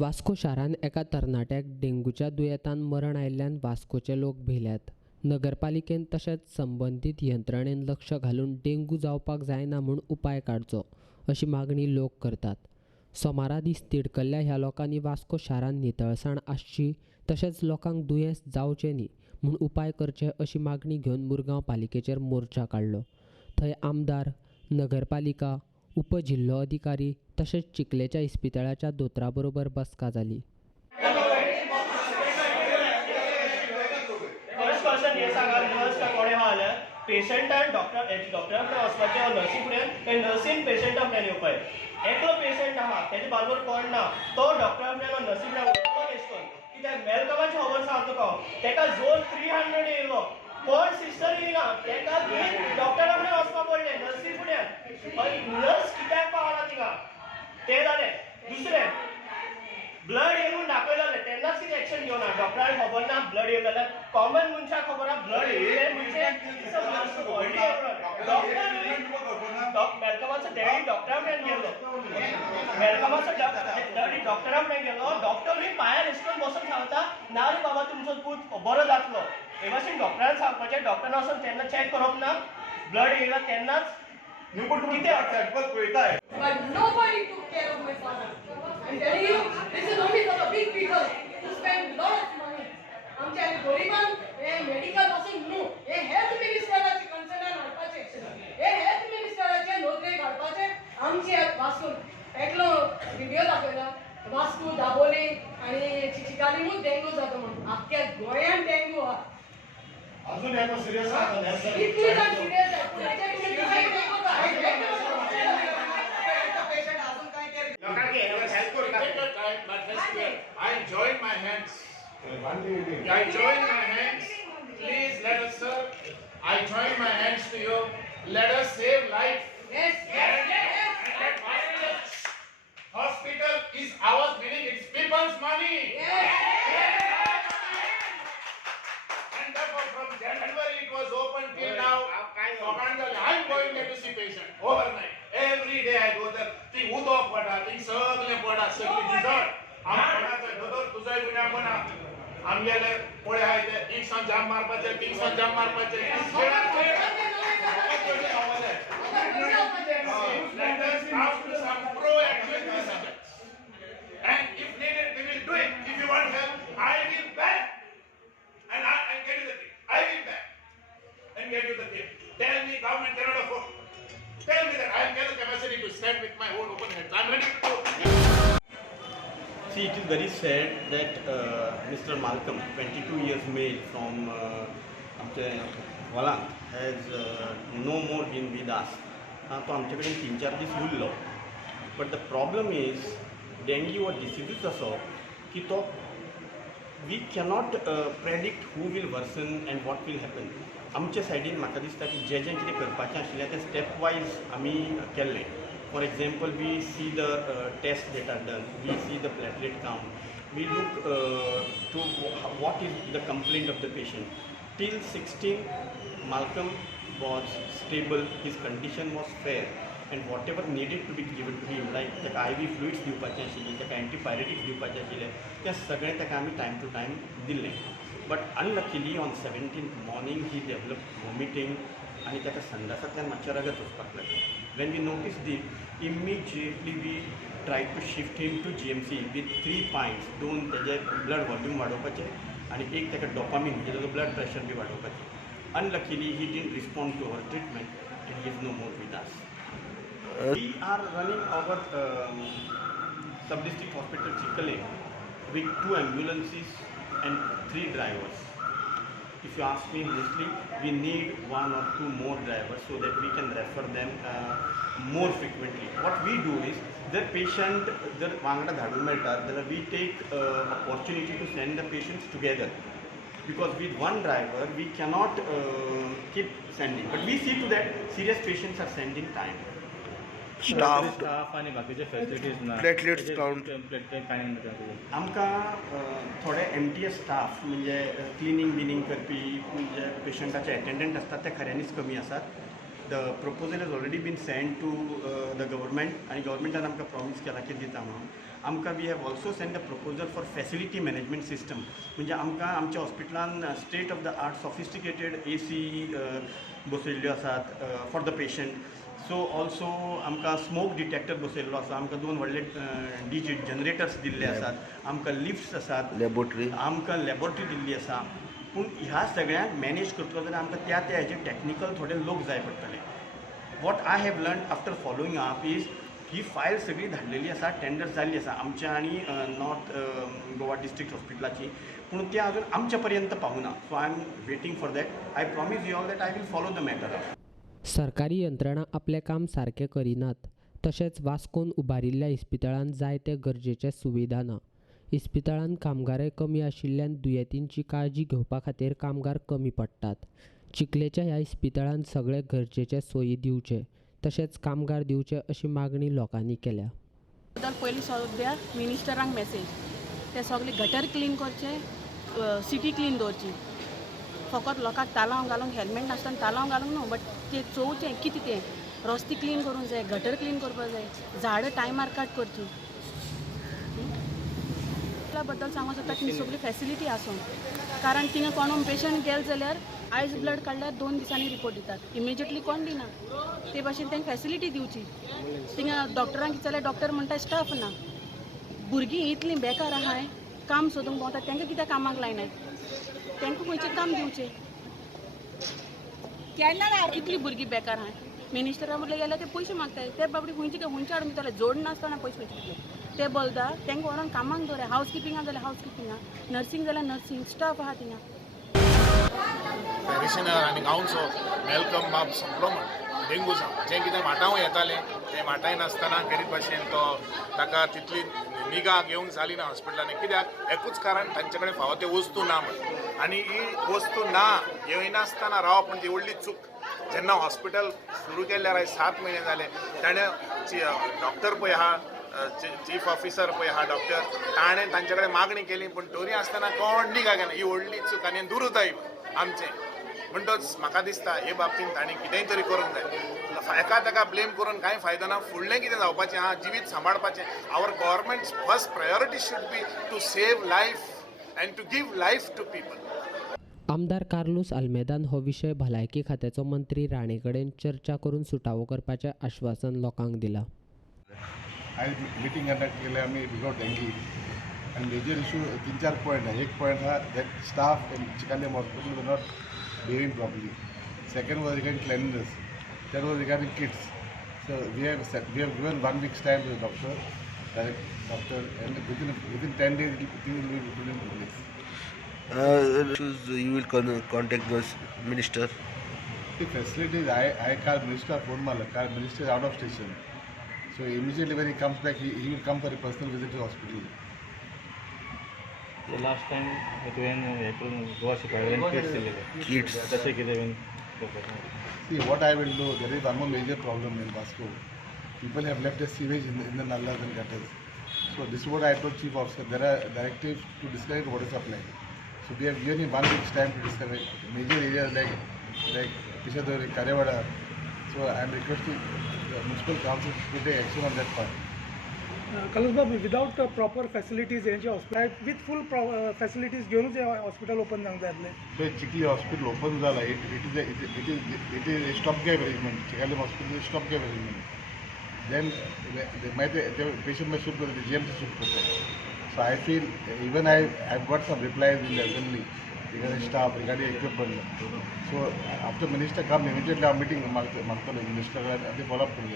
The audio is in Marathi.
वास्को शारान एका तरणाट्याक डेंग्यूच्या दुयेंतान मरण आयिल्ल्यान वास्कोचे लोक भिल्यात। नगरपालिकेन तशेंच संबंधीत यंत्रणेन लक्ष घालून डेंग्यू जावपाक जायना म्हूण उपाय काडचो अशी मागणी लोक करतात। सोमारा दीस तिडकल्ल्या ह्या लोकांनी वास्को शारान नितळसाण आसची तशेंच लोकांक दुयेंस जावचें न्ही म्हूण उपाय करचे अशी मागणी घेवन मुरगांव पालिकेचेर मोर्चा काडलो। थंय आमदार, नगरपालिका, उपजिल्लो अधिकारी तशेंच चिखलेच्या इस्पितळाच्या दोतोरा बरोबर बसका जाली। पेशंटान डॉक्टरा कडेन वचपाचें नर्सी फुडें नर्सीन पेशंटा फुडें येवपाय। एकलो पेशंट आहा तेजे बरोबर कोण ना तो डॉक्टरा फुडें नर्सी फुडें वचपाक दिसतो कित्याक मेलकमाचे खबर सांगता तुका तेका जोर 300 येयलो कोण सिस्टर येयना तेका डॉक्टरा फुडें वचपाक पडलें नर्सी फुडें नर्स कित्याक पावना थिंगा ते जालें। दुसरें ब्लड येवन दाखयलें तेन्नाच कितें एक्शन घेवना डॉक्टराक खबर ना ब्लड येयलें जाल्यार कॉमन मनशाक खबर आहा ब्लड येयलें म्हणजे मेलकमाचो डॅडी डॉक्टरा फुडें गेलो मेलकमाचो डॅडी डॉक्टरा फुडें गेलो डॉक्टर पांयार हिसकून बसून सांगता ना रे बाबा तुमचो पूत बरो जातलो हे भाशेन डॉक्टरान सांगपाचें डॉक्टरान वचून तेन्ना चॅक करप ना ब्लड येयला तेन्नाच But nobody took care of my father. I'm telling you, this is only for the big people who spend lot of money. आमच्या गरिबांक हे मेडिकल पासून न्हू हे हेल्थ मिनिस्टराचे कन्सर्न हाडपाचे हे हेल्थ मिनिस्टराचे नोकरी काडपाचे आमचे वास्को एकलो व्हिडिओ दाखयला वास्को दाबोली आणि चिकालीमूच डेंग्यू जाता म्हणून आख्ख्या गोंयांत डेंग्यू हा अजून एक सिरियस आहे इतली जाण सिरियस आहे पुण्याचे तुम्ही काय I join my hands. I join my hands. Please let us, sir. I join my hands to you. Let us save life. Yes. And hospital is ours, meaning it's people's money. And therefore, from January it was open till now. I'm going there to see patient overnight. Every day I go there. ती उदो पडा ती सगळे पडा सगळी डिझर्ट आम पडाचे दोदर तुझाय गुन्या बना आमगेले पळे आय ते इंसान जाम मारपाचे तीनसान जाम मारपाचे let us have to some proactive measures and if needed we will do it. If you want help I will back and I get you the thing. I will back and get you the thing. Tell me government cannot afford. Tell me that I have the capacity to stand with my own open hands. I am ready to go. See, it is very sad that Mr. Malcolm, 22 years male from Walang, has no more been with us. तो आमच्याकडे 3-4 दीस उरलो. But the problem is, dengue or disease असो की तो we cannot predict who will worsen and what will happen. आमच्या सायडीन म्हाका दिसता की जें कितें करपाचें आशिल्लें तें स्टेप वायज आमी केल्लें. For example we see the test that are done, we see the platelet count, we look to what is the complaint of the patient. Till 16, Malcolm was stable, his condition was fair, and whatever needed to be given to him, like ताका IV fluids दिवपाचें आशिल्लें, ताका antibiotics दिवपाचें आशिल्लें, तें सगळें ताका आमी टायम टू टायम दिल्लें. But unluckily on 17th morning he developed vomiting आणि ताका संडासांतल्यान मातशें रगत वचपाक लागलें. When we noticed this, immediately we tried to shift him to GMC with 3 pints, 2 तेजे ब्लड वॉल्यूम वाडोवपाचें आणि एक ताका डोपामीन म्हणजे ताजो ब्लड प्रेशर बी वाडोवपाचें. Unluckily he didn't respond to our treatment and he is no more with us. We are running our sub-district hospital Chikhale with 2 ambulances and 3 drivers. If you ask me honestly, we need 1 or 2 more drivers so that we can refer them more frequently. What we do is, the patient, जर वांगडा धाडून मेळटा जाल्यार we take opportunity to send the patients together. Because with one driver we cannot keep sending. But we see to that serious patients are sent in time. Staff आणि बाकीचे फॅसिलिटीज ना प्लेटलेट्स काउंट प्लेटलेट काय नाही आमकां थोडे MTS स्टाफ म्हणजे क्लिनिंग बिनिंग करपी म्हणजे पेशंटाचे एटेंडंट असतात ते खऱ्यांनीच कमी आसात. The proposal has already been send to the government आनी गव्हर्मेंटान आमकां प्रॉमीस केला की दिता म्हणून. आमकां we have also send a proposal for facility management system. म्हणजे आमकां आमच्या हॉस्पिटलान state of the art sophisticated AC बसयल्ल्यो आसात for the patient. So also आमकां स्मोक डिटेक्टर बसयल्लो आसा. आमकां 2 व्हडले डिजीट जनरेटर्स दिल्ले आसात. आमकां लिफ्ट्स आसात. लॅबोरेटरी आमकां लॅबोरेटरी दिल्ली आसा. पूण ह्या सगळ्यांक मॅनेज करतलो जाल्यार आमकां त्या हेजे टॅक्निकल थोडे लोक जाय पडटले. What I have learn after following up is he file सगळी धाडलेली आसा, टेंडर्स जाल्ली आसा आमच्या आनी नॉर्थ गोवा डिस्ट्रिक्ट हॉस्पिटलाची. पूण ते अजून आमच्या पर्यंत पावना. So I am waiting for that. I promise you all that I will follow the matter. सरकारी यंत्रणा आपलें काम सारकें करिनात. तशेंच वास्कोन उबारिल्ल्या इस्पितळांत जाय ते गरजेचे सुविधा ना. इस्पितळांत कामगारय कमी आशिल्ल्यान दुयेंतींची काळजी घेवपा खातीर कामगार कमी पडटात. चिखलेच्या ह्या इस्पितळांत सगळे गरजेचे सोयी दिवचे तशेंच कामगार दिवचे अशी मागणी लोकांनी केल्या. पयलीं सद्या मिनिस्टरांक मेसेज ते सगळे गटर क्लीन करचे, सिटी क्लीन दवरची. फकत लोकांक तालांव घालूंक हेल्मेट नासतना तालांव घालूंक न्हू, बट ते चोवचें कितें तें रस्ते क्लीन करूंक जाय, गटर क्लीन करपाक जाय, झाडां टायमार कट करची. त्या बद्दल सांगूंक सोदता की सगळी फॅसिलिटी आसूं. कारण थिंगा कोण पेशंट गेले जाल्यार आयज ब्लड काडल्यार 2 दिसांनी रिपोर्ट दितात. इमिजिएटली कोण दिना. ते भाशेन तांकां फॅसिलिटी दिवची. थिंगा डॉक्टरांक कितें जाल्यार डॉक्टर म्हणटा स्टाफ ना. भुरगीं इतलीं बेकार आहाय, काम सोदूंक भोंवतात, तांकां कित्याक कामाक लायनाय. तांकां खंयचें काम दिवचें. केन्ना कितलीं भुरगीं बेकार आहाय. मिनिस्टरा म्हटलें गेल्यार ते पयशे मागताय. ते बाबडी खंयचे हाडून दिताले. जोड नासतना पयशे कितले ते बोलता. तांकां व्हरोन कामाक दवरया. हावज किपिंगा जाल्यार हावज किपिंगा, नर्सींग जाल्यार नर्सींग, स्टाफ आहा थिंगा. पॅरिशनर आनी गांवचो वेलकम बाब संपलो म्हण डेंगू जावन जें कितें माटाव येतालें तें माटाय नासतना गरीब भाशेन तो ताका तितली निगा घेवंक जाली ना हॉस्पिटलांनी. कित्याक एकूच कारण तांचे कडेन फावो त्यो वस्तू ना म्हण. आनी ही वस्तू ना येयनासतना रावप म्हणजे व्हडली चूक. जेन्ना हॉस्पिटल सुरू केल्यार आयज 7 म्हयने जाले. ताणें डॉक्टर पळय आहा, चीफ ऑफिसर पळय आहा डॉक्टर, ताणें तांचे कडेन मागणी केली पूण तरी आसतना कोण निगा घेना. ही व्हडली चूक आनी दुरुताय आमचें. म्हणटच म्हाका दिसता हे बाबतींत ताणें कितेंय तरी करूंक जाय. एका ताका ब्लेम करून कांय फायदो ना. फुडलें कितें जावपाचें आहा, जिवीत सांबाळपाचें. Our government first priority should be to save life and to give life to people. आमदार कार्लोस आल्मेदान हो विशय भलायकी खात्याचो मंत्री राणे कडेन चर्चा करून सुटावो करपाचें आश्वासन लोकांक दिलां. आज मीटिंग कंडक्ट केले आम्ही बिकॉज डेंगी आणि मेजर इशू 3-4 पॉइंट आहे. एक पॉइंट हा that staff in Chicalim hospital were not behaving properly. Second was regarding cleanliness. Third was regarding kids. So we have given 1 week's time to the doctor and within 10 days it will be put in place. You will contact the minister. The facilities I call minister phone mala. Call minister is out of station. So immediately when he comes back, he will come for a personal visit to the hospital. So last time तुवें हें करून गोवा शिकायलें किड्स दिलेले. Kids. तशें कितें bin See, what I will do, there is one more major problem in Vasco. People have left the sewage in the nallas and gutters. So this is what I told Chief Officer. There are directives to disconnect water supply. So we have given him 1 week's time to disconnect major areas like Pisadori, Karewada. So I am requesting the municipal council to take action on that part. Kalas Babu, without proper facilities, hospital with full facilities, घेऊनच hospital open जावंक जाय आसलें. So Chikli hospital open झाला. It is a stopgap arrangement. Chikali hospital is a stopgap arrangement. Then the patient may shift to the GMC shift करतात. So I feel even I've got some replies in the assembly regarding staff, regarding equipment. So after minister come immediately our meeting मागतो minister and they follow up करून